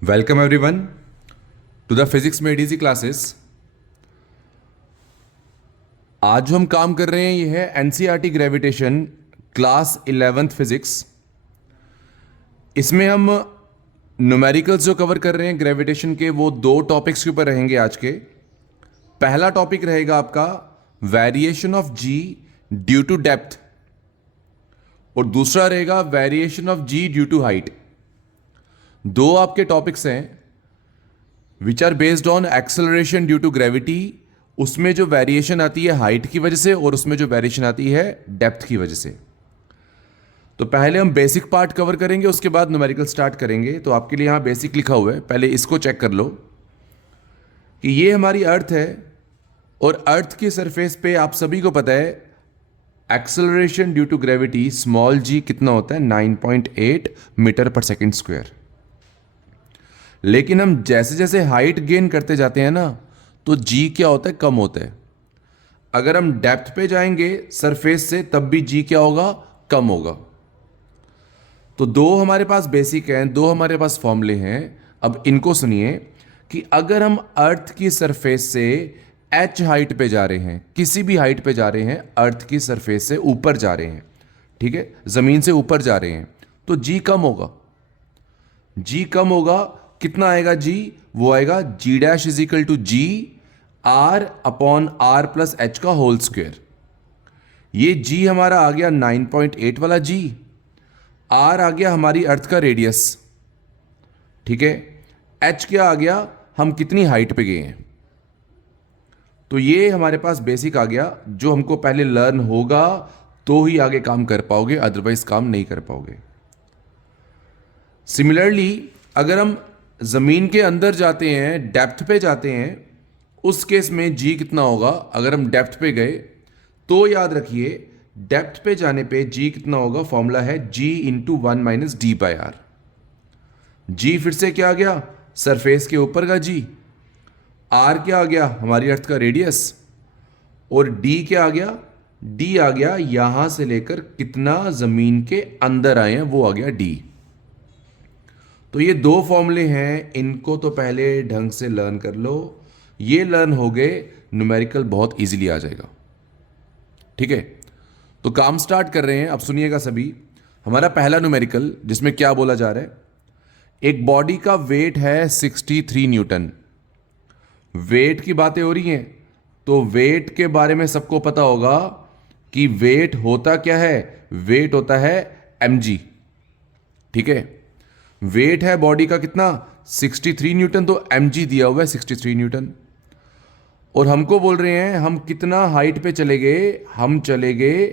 Welcome everyone to the physics made easy classes. आज जो हम काम कर रहे हैं ये है NCERT gravitation class 11th physics. इसमें हम न्यूमेरिकल्स जो कवर कर रहे हैं ग्रेविटेशन के वो दो टॉपिक्स के ऊपर रहेंगे आज के। पहला टॉपिक रहेगा आपका variation of G due to depth और दूसरा रहेगा variation of G due to height. दो आपके टॉपिक्स हैं which are based on acceleration due to gravity. उसमें जो वेरिएशन आती है हाइट की वजह से और उसमें जो वेरिएशन आती है डेप्थ की वजह से। तो पहले हम बेसिक पार्ट कवर करेंगे, उसके बाद न्यूमेरिकल स्टार्ट करेंगे। तो आपके लिए यहां बेसिक लिखा हुआ है, पहले इसको चेक कर लो कि ये हमारी अर्थ है और अर्थ की सरफेस पे आप सभी को पता है acceleration due to gravity small g कितना होता है 9.8 मीटर पर सेकेंड स्क्वायर। लेकिन हम जैसे जैसे हाइट गेन करते जाते हैं ना तो जी क्या होता है, कम होता है। अगर हम डेप्थ पे जाएंगे सरफेस से तब भी जी क्या होगा, कम होगा। तो दो हमारे पास बेसिक हैं, दो हमारे पास फॉर्मूले हैं। अब इनको सुनिए कि अगर हम अर्थ की सरफेस से एच हाइट पे जा रहे हैं, किसी भी हाइट पे जा रहे हैं, अर्थ की सरफेस से ऊपर जा रहे हैं, ठीक है, जमीन से ऊपर जा रहे हैं, तो जी कम होगा। जी कम होगा, कितना आएगा जी, वो आएगा जी dash is equal to G R upon R plus H का होल स्क्वायर। ये जी हमारा आ गया 9.8 वाला जी, आर आ गया हमारी अर्थ का रेडियस, ठीक है, एच क्या आ गया, हम कितनी हाइट पे गए हैं। तो ये हमारे पास बेसिक आ गया जो हमको पहले लर्न होगा तो ही आगे काम कर पाओगे, अदरवाइज काम नहीं कर पाओगे। सिमिलरली अगर हम जमीन के अंदर जाते हैं, डेप्थ पे जाते हैं, उस केस में जी कितना होगा। अगर हम डेप्थ पे गए तो याद रखिए डेप्थ पे जाने पे जी कितना होगा, फॉर्मूला है g into 1 minus d by R. G फिर से क्या आ गया, सरफेस के ऊपर का जी, आर क्या आ गया, हमारी अर्थ का रेडियस, और डी क्या आ गया, डी आ गया यहां से लेकर कितना जमीन के अंदर आए हैं वो आ गया डी। तो ये दो फॉर्मूले हैं, इनको तो पहले ढंग से लर्न कर लो। ये लर्न हो गए, न्यूमेरिकल बहुत इजीली आ जाएगा, ठीक है। तो काम स्टार्ट कर रहे हैं, अब सुनिएगा सभी। हमारा पहला न्यूमेरिकल जिसमें क्या बोला जा रहा है, एक बॉडी का वेट है 63 न्यूटन। वेट की बातें हो रही हैं तो वेट के बारे में सबको पता होगा कि वेट होता क्या है, वेट होता है mg, ठीक है। वेट है बॉडी का कितना 63 न्यूटन, तो mg दिया हुआ है 63 न्यूटन। और हमको बोल रहे हैं हम कितना हाइट पे चले गए, हम चले गए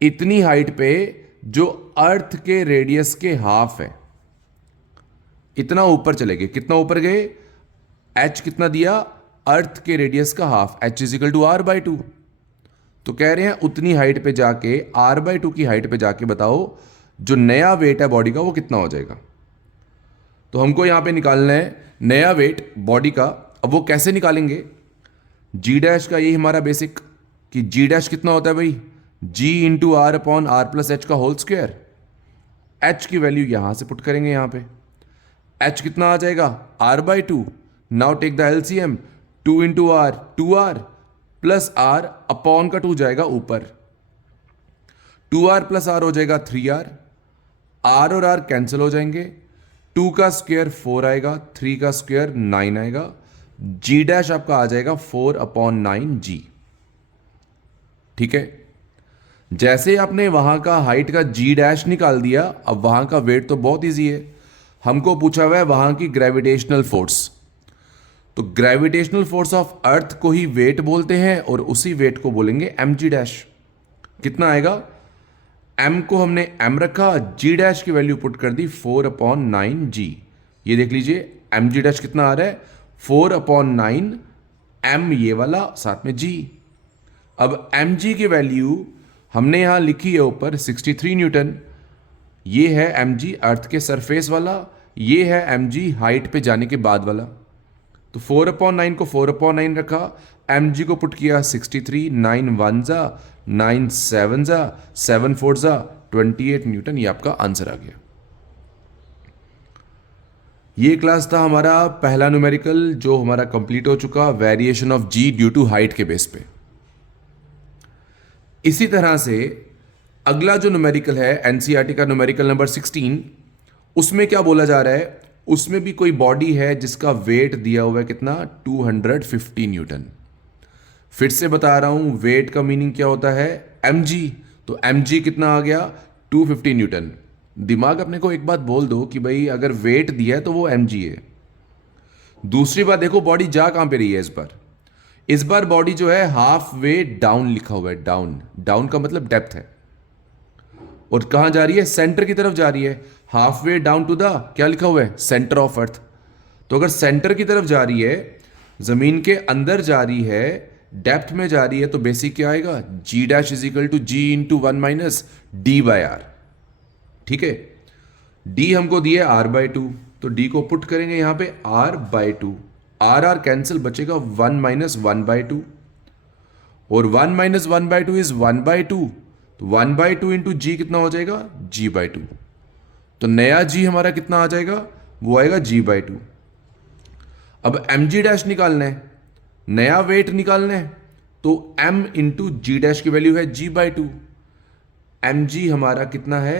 इतनी हाइट पे जो अर्थ के रेडियस के हाफ है, इतना ऊपर चले गए। कितना ऊपर गए, h कितना दिया, अर्थ के रेडियस का half, h is equal to R by two. तो कह रहे हैं उतनी हाइट पे जाके, आर बाई टू की हाइट पे जाके बताओ जो नया वेट है बॉडी का वो कितना हो जाएगा। तो हमको यहां पे निकालना है नया वेट बॉडी का। अब वो कैसे निकालेंगे, जी डैश का यही हमारा बेसिक कि जी डैश कितना होता है भाई, g into R upon R plus H का होल स्क्वायर। एच की वैल्यू यहां से पुट करेंगे, यहां पे एच कितना आ जाएगा R by two. Now take the LCM, 2 into R 2r plus R upon का 2 जाएगा ऊपर, 2r प्लस आर हो जाएगा 3r, आर और आर कैंसिल हो जाएंगे, 2 का स्क्वायर 4 आएगा, 3 का स्क्वायर 9 आएगा, जी डैश आपका आ जाएगा 4/9g, ठीक है। जैसे आपने वहां का हाइट का जी डैश निकाल दिया, अब वहां का वेट तो बहुत इजी है। हमको पूछा हुआ है वहां की ग्रेविटेशनल फोर्स। तो ग्रेविटेशनल फोर्स ऑफ अर्थ को ही वेट बोलते हैं और उसी वेट को बोलेंगे mg डैश। कितना आएगा, m को हमने m रखा, g डैश की वैल्यू पुट कर दी 4/9g। ये देख लीजिए mg डैश कितना आ रहा है 4/9, m ये वाला साथ में g। अब mg की वैल्यू हमने यहां लिखी है ऊपर 63 न्यूटन। ये है mg अर्थ के सरफेस वाला, ये है mg हाइट पे जाने के बाद वाला। तो 4/9 को 4/9 रखा, mg को पुट किया 63, 9 1 जा 9 7 जा 7 4 जा 28 न्यूटन। ये आपका आंसर आ गया। ये क्लास था हमारा पहला न्यूमेरिकल जो हमारा कंप्लीट हो चुका, variation of G due to height के बेस पे। इसी तरह से अगला जो न्यूमेरिकल है एनसीईआरटी का न्यूमेरिकल नंबर 16, उसमें क्या बोला जा रहा है, उसमें भी कोई बॉडी है जिसका वेट दिया हुआ है कितना, 250 न्यूटन। फिर से बता रहा हूं, वेट का मीनिंग क्या होता है, mg। तो mg कितना आ गया, 250 न्यूटन। दिमाग अपने को एक बात बोल दो कि भाई अगर वेट दिया है तो वो mg है। दूसरी बात देखो, बॉडी जा कहां पे रही है इस बार बॉडी जो है हाफ वे डाउन लिखा हुआ है, डाउन। डाउन का मतलब डेप्थ है, और कहां जा रही है, सेंटर की तरफ जा रही है। Half way down to the, क्या लिखा हुआ है, सेंटर ऑफ अर्थ। तो अगर सेंटर की तरफ जा रही है, जमीन के अंदर जा रही है, डेप्थ में जा रही है, तो बेसिक क्या आएगा, जी dash is equal to g into 1 minus d by R. ठीक है, डी हमको दिए आर बाय 2, तो डी को पुट करेंगे यहां पे R by 2, R R cancel, बचेगा 1 माइनस 1 बाय 2, और 1 माइनस 1 बाय 2 इज 1 बाय 2, तो 1 बाय 2 इंटू जी कितना हो जाएगा, जी बाय 2। तो नया जी हमारा कितना आ जाएगा, वो आएगा जी बाय 2। अब एम जी डैश निकालना है, नया वेट निकालना है, तो m इंटू जी डैश की वैल्यू है g बाई 2। एम जी हमारा कितना है,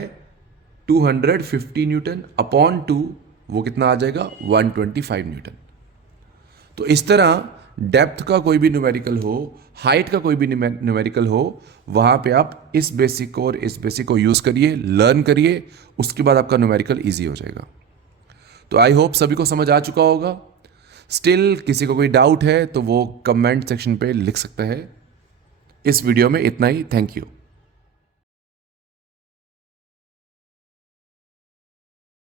250 न्यूटन अपॉन 2, वो कितना आ जाएगा, 125 न्यूटन। तो इस तरह डेप्थ का कोई भी न्यूमेरिकल हो, हाइट का कोई भी न्यूमेरिकल हो, वहां पे आप इस बेसिक को और इस बेसिक को यूज करिए, लर्न करिए, उसके बाद आपका न्यूमेरिकल इजी हो जाएगा। तो आई होप सभी को समझ आ चुका होगा। स्टिल किसी को कोई डाउट है तो वो कमेंट सेक्शन पे लिख सकता है। इस वीडियो में इतना ही, थैंक यू।